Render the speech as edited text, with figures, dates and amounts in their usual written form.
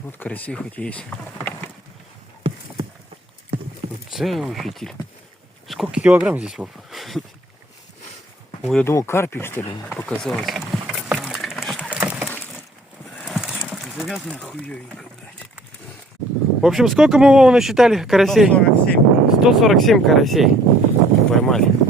Вот карасей хоть есть. Вот целый фитиль. Сколько килограмм здесь, Вов? Ой, я думал, карпик, что ли, показалось. Завязано хуёвенько, блядь. В общем, сколько мы, Вова, насчитали карасей? 147. 147 карасей поймали.